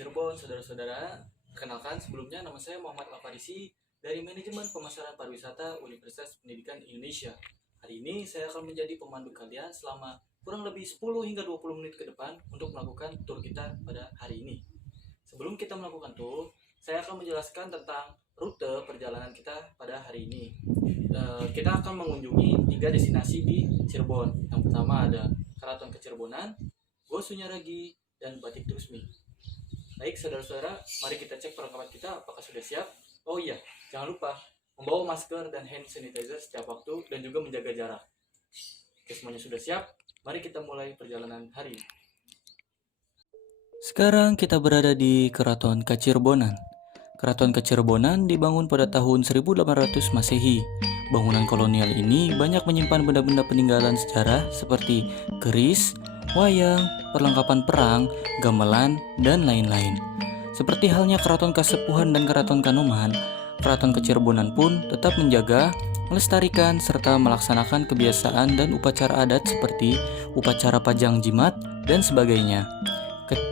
Cirebon, saudara-saudara. Perkenalkan, sebelumnya nama saya Muhammad Alfarisi dari Manajemen Pemasaran Pariwisata Universitas Pendidikan Indonesia. Hari ini saya akan menjadi pemandu kalian selama kurang lebih 10 hingga 20 menit ke depan untuk melakukan tur kita pada hari ini. Sebelum kita melakukan tur, saya akan menjelaskan tentang rute perjalanan kita pada hari ini. Kita akan mengunjungi 3 destinasi di Cirebon. Yang pertama ada Keraton Kecirebonan, Gua Sunyaragi, dan Batik Trusmi. Baik saudara-saudara, mari kita cek perlengkapan kita apakah sudah siap. Oh iya, jangan lupa membawa masker dan hand sanitizer setiap waktu dan juga menjaga jarak. Oke, semuanya sudah siap, mari kita mulai perjalanan hari ini. Sekarang kita berada di Keraton Kacirebonan. Keraton Kacirebonan dibangun pada tahun 1800 Masehi. Bangunan kolonial ini banyak menyimpan benda-benda peninggalan sejarah seperti keris, wayang, perlengkapan perang, gamelan, dan lain-lain. Seperti halnya Keraton Kasepuhan dan Keraton Kanoman, Keraton Kacirebonan pun tetap menjaga, melestarikan, serta melaksanakan kebiasaan dan upacara adat seperti upacara pajang jimat dan sebagainya.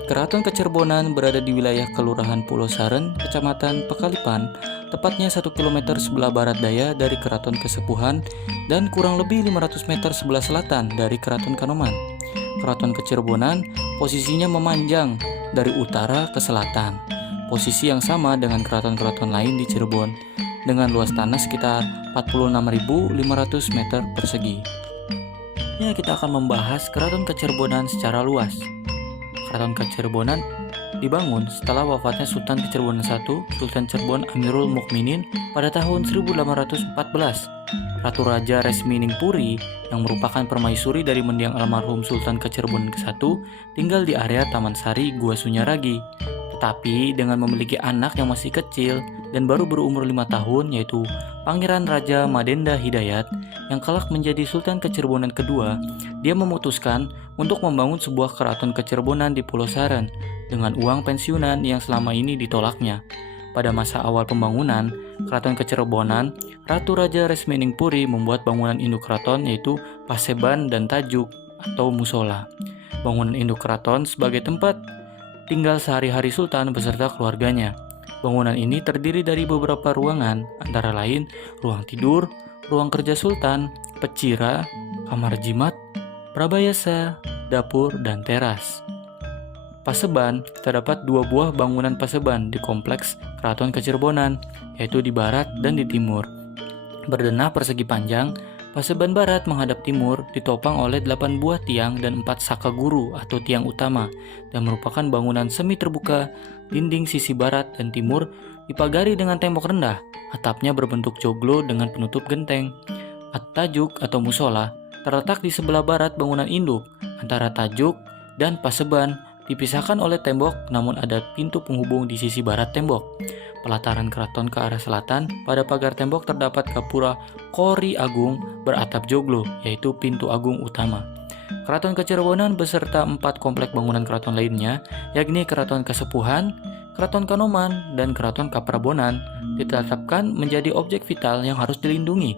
Keraton Kacirebonan berada di wilayah Kelurahan Pulau Saren, Kecamatan Pekalipan, tepatnya 1 km sebelah barat daya dari Keraton Kasepuhan dan kurang lebih 500 meter sebelah selatan dari Keraton Kanoman. Keraton Kacirebonan posisinya memanjang dari utara ke selatan, posisi yang sama dengan keraton-keraton lain di Cirebon, dengan luas tanah sekitar 46.500 meter persegi. Ya, kita akan membahas Keraton Kacirebonan secara luas. Keraton Kacirebonan dibangun setelah wafatnya Sultan Kacirebonan I, Sultan Cirebon Amirul Mukminin pada tahun 1814. Ratu Raja Resminingpuri yang merupakan permaisuri dari mendiang almarhum Sultan Kacirebonan I tinggal di area Taman Sari Gua Sunyaragi. Tetapi dengan memiliki anak yang masih kecil dan baru berumur 5 tahun, yaitu Pangeran Raja Madenda Hidayat yang kelak menjadi Sultan Kacirebonan kedua, dia memutuskan untuk membangun sebuah keraton Kacirebonan di Pulau Saren dengan uang pensiunan yang selama ini ditolaknya. Pada masa awal pembangunan Keraton Kacirebonan, Ratu Raja Resminingpuri membuat bangunan induk keraton yaitu paseban dan tajuk atau musola. Bangunan induk keraton sebagai tempat tinggal sehari-hari Sultan beserta keluarganya. Bangunan ini terdiri dari beberapa ruangan, antara lain ruang tidur, ruang kerja Sultan, pecira, kamar jimat, prabayasa, dapur, dan teras. Paseban, terdapat 2 buah bangunan paseban di kompleks Keraton Kacirebonan, yaitu di barat dan di timur. Berdenah persegi panjang, paseban barat menghadap timur ditopang oleh 8 buah tiang dan 4 saka guru atau tiang utama, dan merupakan bangunan semi terbuka. Dinding sisi barat dan timur dipagari dengan tembok rendah, atapnya berbentuk joglo dengan penutup genteng. Tajuk atau musola terletak di sebelah barat bangunan induk, antara tajuk dan paseban dipisahkan oleh tembok, namun ada pintu penghubung di sisi barat tembok. Pelataran keraton ke arah selatan, pada pagar tembok terdapat gapura Kori Agung beratap joglo, yaitu pintu agung utama. Keraton Kacirebonan beserta 4 komplek bangunan keraton lainnya, yakni Keraton Kasepuhan, Keraton Kanoman, dan Keraton Kaprabonan, ditetapkan menjadi objek vital yang harus dilindungi.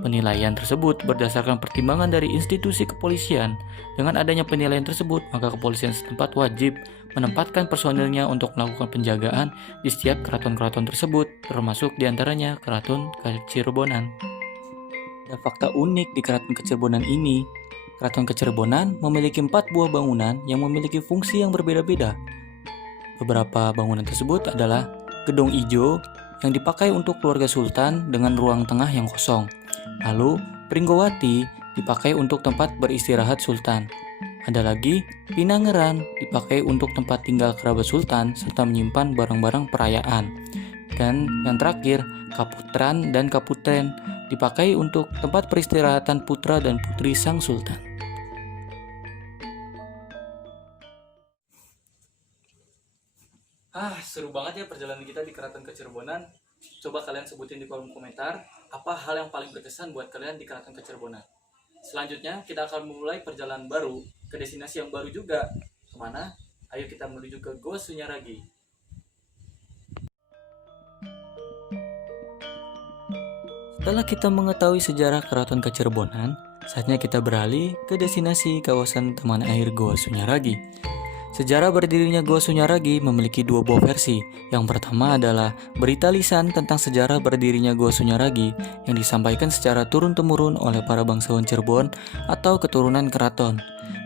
Penilaian tersebut berdasarkan pertimbangan dari institusi kepolisian. Dengan adanya penilaian tersebut, maka kepolisian setempat wajib menempatkan personilnya untuk melakukan penjagaan di setiap keraton-keraton tersebut, termasuk diantaranya Keraton Kacirebonan. Ada fakta unik di Keraton Kacirebonan ini. Keraton Kacirebonan memiliki 4 buah bangunan yang memiliki fungsi yang berbeda-beda. Beberapa bangunan tersebut adalah gedung ijo yang dipakai untuk keluarga Sultan dengan ruang tengah yang kosong. Lalu, Pringgowati dipakai untuk tempat beristirahat Sultan. Ada lagi Pinangeran dipakai untuk tempat tinggal kerabat Sultan serta menyimpan barang-barang perayaan. Dan yang terakhir, Kaputran dan Kaputen dipakai untuk tempat peristirahatan putra dan putri sang Sultan. Seru banget ya perjalanan kita di Keraton Kacirebonan. Coba kalian sebutin di kolom komentar apa hal yang paling berkesan buat kalian di Keraton Kacirebonan. Selanjutnya kita akan memulai perjalanan baru ke destinasi yang baru juga. Kemana? Ayo kita menuju ke Gua Sunyaragi. Setelah kita mengetahui sejarah Keraton Kacirebonan, saatnya kita beralih ke destinasi kawasan Taman Air Gua Sunyaragi. Sejarah berdirinya Gua Sunyaragi memiliki dua buah versi. Yang pertama adalah berita lisan tentang sejarah berdirinya Gua Sunyaragi yang disampaikan secara turun-temurun oleh para bangsawan Cirebon atau keturunan keraton.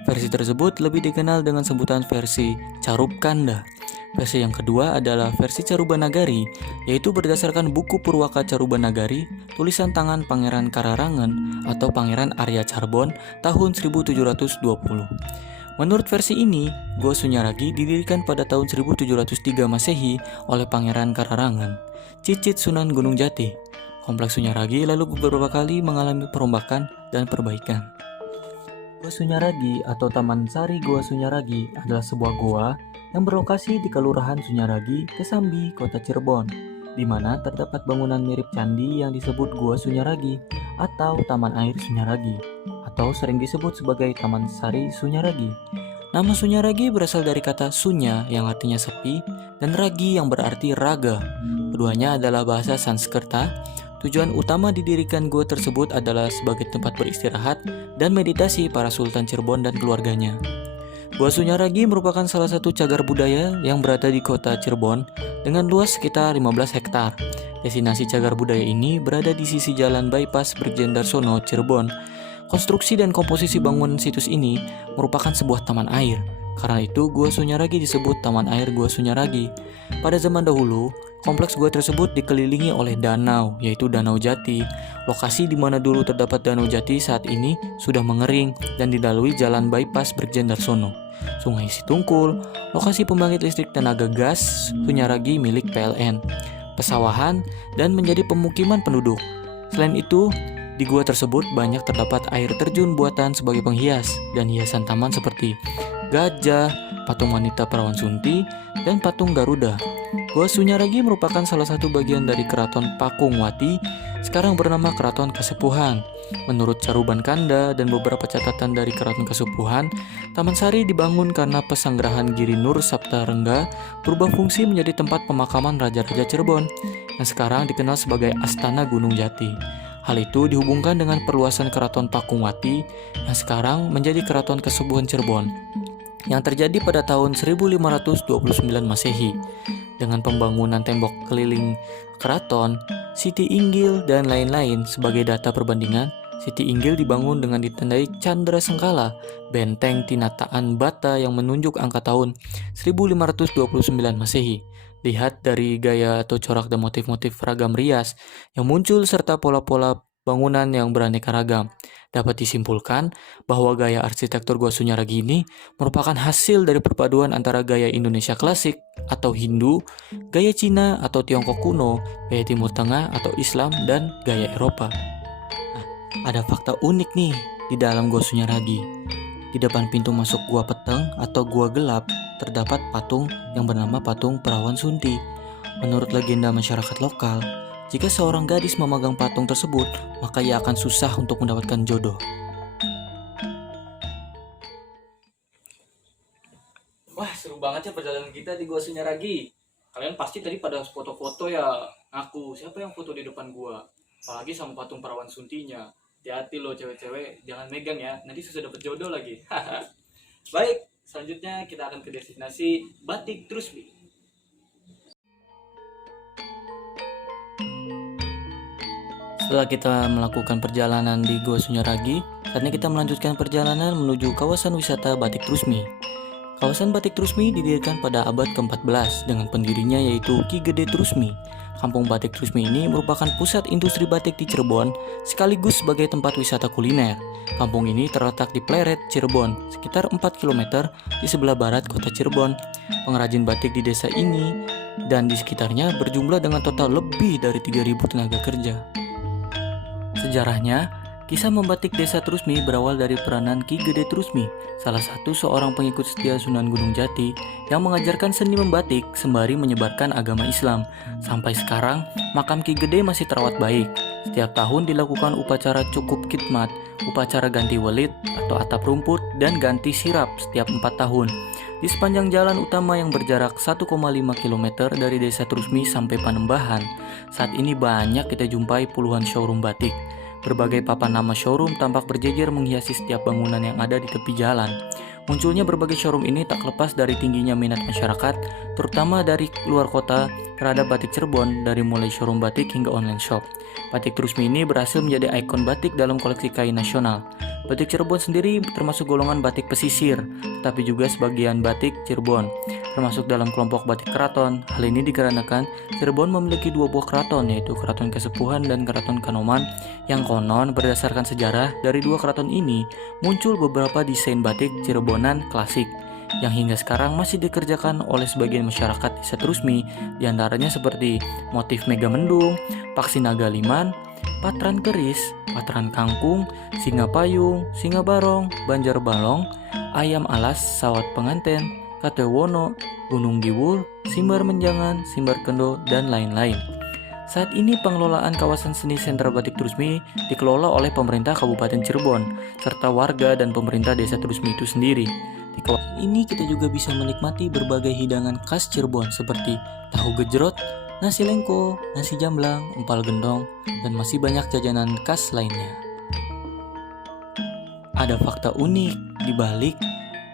Versi tersebut lebih dikenal dengan sebutan versi Carup Kanda. Versi yang kedua adalah versi Carubanagari, yaitu berdasarkan buku Purwaka Carubanagari, tulisan tangan Pangeran Kararangen atau Pangeran Arya Carbon tahun 1720. Menurut versi ini, Gua Sunyaragi didirikan pada tahun 1703 Masehi oleh Pangeran Kararangen, Cicit Sunan Gunung Jati. Kompleks Sunyaragi lalu beberapa kali mengalami perombakan dan perbaikan. Gua Sunyaragi atau Taman Sari Gua Sunyaragi adalah sebuah gua yang berlokasi di Kelurahan Sunyaragi, Kesambi, Kota Cirebon, di mana terdapat bangunan mirip candi yang disebut Gua Sunyaragi atau Taman Air Sunyaragi, atau sering disebut sebagai Taman Sari Sunyaragi. Nama Sunyaragi berasal dari kata sunya yang artinya sepi dan ragi yang berarti raga. Keduanya adalah bahasa Sanskerta. Tujuan utama didirikan gua tersebut adalah sebagai tempat beristirahat dan meditasi para Sultan Cirebon dan keluarganya. Gua Sunyaragi merupakan salah satu cagar budaya yang berada di kota Cirebon dengan luas sekitar 15 hektar. Destinasi cagar budaya ini berada di sisi jalan bypass Brigjen Darsono, Cirebon. Konstruksi dan komposisi bangunan situs ini merupakan sebuah taman air. Karena itu, Gua Sunyaragi disebut Taman Air Gua Sunyaragi. Pada zaman dahulu, kompleks gua tersebut dikelilingi oleh danau, yaitu Danau Jati. Lokasi di mana dulu terdapat Danau Jati saat ini sudah mengering dan dilalui jalan bypass Brigjen Darsono. Sungai Situngkul, lokasi pembangkit listrik tenaga gas Sunyaragi milik PLN, pesawahan, dan menjadi pemukiman penduduk. Selain itu, di gua tersebut banyak terdapat air terjun buatan sebagai penghias dan hiasan taman seperti gajah, patung wanita perawan Sunti, dan patung Garuda. Gua Sunyaragi merupakan salah satu bagian dari Keraton Pakungwati, sekarang bernama Keraton Kasepuhan. Menurut Caruban Kanda dan beberapa catatan dari Keraton Kasepuhan, Taman Sari dibangun karena Pesanggerahan Giri Nur Saptarengga berubah fungsi menjadi tempat pemakaman Raja-Raja Cirebon, yang sekarang dikenal sebagai Astana Gunung Jati. Hal itu dihubungkan dengan perluasan Keraton Pakungwati yang sekarang menjadi Keraton Kasepuhan Cirebon yang terjadi pada tahun 1529 Masehi. Dengan pembangunan tembok keliling keraton, Siti Inggil, dan lain-lain. Sebagai data perbandingan, Siti Inggil dibangun dengan ditandai Candra Sengkala, benteng tinataan bata yang menunjuk angka tahun 1529 Masehi. Lihat dari gaya atau corak dan motif-motif ragam rias yang muncul serta pola-pola bangunan yang beraneka ragam. Dapat disimpulkan bahwa gaya arsitektur Gua Sunyaragi ini merupakan hasil dari perpaduan antara gaya Indonesia klasik atau Hindu, gaya Cina atau Tiongkok kuno, gaya Timur Tengah atau Islam, dan gaya Eropa. Nah, ada fakta unik nih di dalam Gua Sunyaragi. Di depan pintu masuk Gua Peteng atau Gua Gelap terdapat patung yang bernama Patung Perawan Sunti. Menurut legenda masyarakat lokal, jika seorang gadis memegang patung tersebut, maka ia akan susah untuk mendapatkan jodoh. Wah, seru banget ya perjalanan kita di Gua Sunyaragi. Kalian pasti tadi pada foto-foto ya, ngaku siapa yang foto di depan gua. Apalagi sama patung perawan suntinya. Hati-hati loh cewek-cewek, jangan megang ya, nanti susah dapet jodoh lagi. Baik, selanjutnya kita akan ke destinasi Batik Trusmi. Setelah kita melakukan perjalanan di Gua Sunyaragi, saatnya kita melanjutkan perjalanan menuju kawasan wisata Batik Trusmi. Kawasan Batik Trusmi didirikan pada abad ke-14 dengan pendirinya yaitu Ki Gede Trusmi. Kampung Batik Trusmi ini merupakan pusat industri batik di Cirebon sekaligus sebagai tempat wisata kuliner. Kampung ini terletak di Pleret, Cirebon, sekitar 4 km di sebelah barat kota Cirebon. Pengrajin batik di desa ini dan di sekitarnya berjumlah dengan total lebih dari 3.000 tenaga kerja. Sejarahnya, kisah membatik desa Trusmi berawal dari peranan Ki Gede Trusmi, salah satu seorang pengikut setia Sunan Gunung Jati yang mengajarkan seni membatik sembari menyebarkan agama Islam. Sampai sekarang, makam Ki Gede masih terawat baik. Setiap tahun dilakukan upacara cukup khidmat, upacara ganti welid atau atap rumput, dan ganti sirap setiap 4 tahun. Di sepanjang jalan utama yang berjarak 1,5 km dari desa Trusmi sampai Panembahan, saat ini banyak kita jumpai puluhan showroom batik. Berbagai papan nama showroom tampak berjejer menghiasi setiap bangunan yang ada di tepi jalan. Munculnya berbagai showroom ini tak lepas dari tingginya minat masyarakat, terutama dari luar kota, terhadap batik Cirebon dari mulai showroom batik hingga online shop. Batik Trusmi ini berhasil menjadi ikon batik dalam koleksi kain nasional. Batik Cirebon sendiri termasuk golongan batik pesisir, tetapi juga sebagian batik Cirebon, termasuk dalam kelompok batik keraton. Hal ini dikarenakan Cirebon memiliki dua buah keraton, yaitu Keraton Kasepuhan dan Keraton Kanoman, yang konon berdasarkan sejarah dari dua keraton ini muncul beberapa desain batik Cirebonan klasik yang hingga sekarang masih dikerjakan oleh sebagian masyarakat desa Trusmi, diantaranya seperti motif Mega Mendung, Paksi Naga Liman, Patran Keris, Patran Kangkung, Singa Payung, Singa Barong, Banjar Balong, Ayam Alas, Sawat Penganten, Katewono, Gunung Diwul, Simbar Menjangan, Simbar Kendo, dan lain-lain. Saat ini pengelolaan kawasan seni sentra batik Trusmi dikelola oleh pemerintah Kabupaten Cirebon, serta warga dan pemerintah desa Trusmi itu sendiri. Di kawasan ini kita juga bisa menikmati berbagai hidangan khas Cirebon seperti tahu gejrot, nasi lengko, nasi jamblang, empal gendong, dan masih banyak jajanan khas lainnya. Ada fakta unik di balik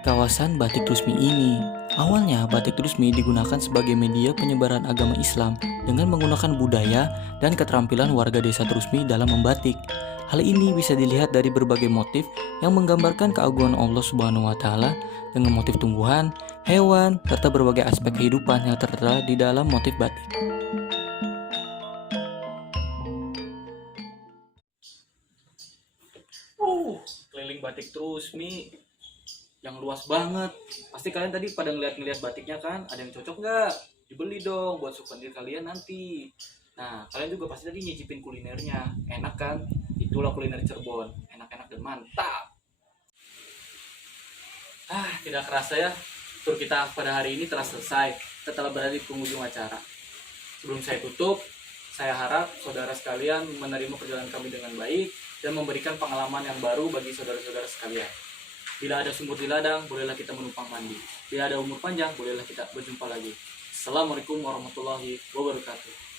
kawasan batik Trusmi ini. Awalnya, batik Trusmi digunakan sebagai media penyebaran agama Islam dengan menggunakan budaya dan keterampilan warga desa Trusmi dalam membatik. Hal ini bisa dilihat dari berbagai motif yang menggambarkan keagungan Allah Subhanahu wa Ta'ala dengan motif tumbuhan, hewan, serta berbagai aspek kehidupan yang tertera di dalam motif batik. Keliling batik Trusmi yang luas banget. Pasti kalian tadi pada ngeliat batiknya kan, ada yang cocok nggak? Dibeli dong buat souvenir kalian nanti. Nah, kalian juga pasti tadi nyicipin kulinernya, enak kan? Itulah kuliner Cirebon, enak-enak dan mantap. Tidak kerasa ya, tur kita pada hari ini telah selesai. Kita telah berada di penghujung acara. Sebelum saya tutup, saya harap saudara sekalian menerima perjalanan kami dengan baik dan memberikan pengalaman yang baru bagi saudara-saudara sekalian. Bila ada sumur di ladang, bolehlah kita menumpang mandi. Bila ada umur panjang, bolehlah kita berjumpa lagi. Assalamualaikum warahmatullahi wabarakatuh.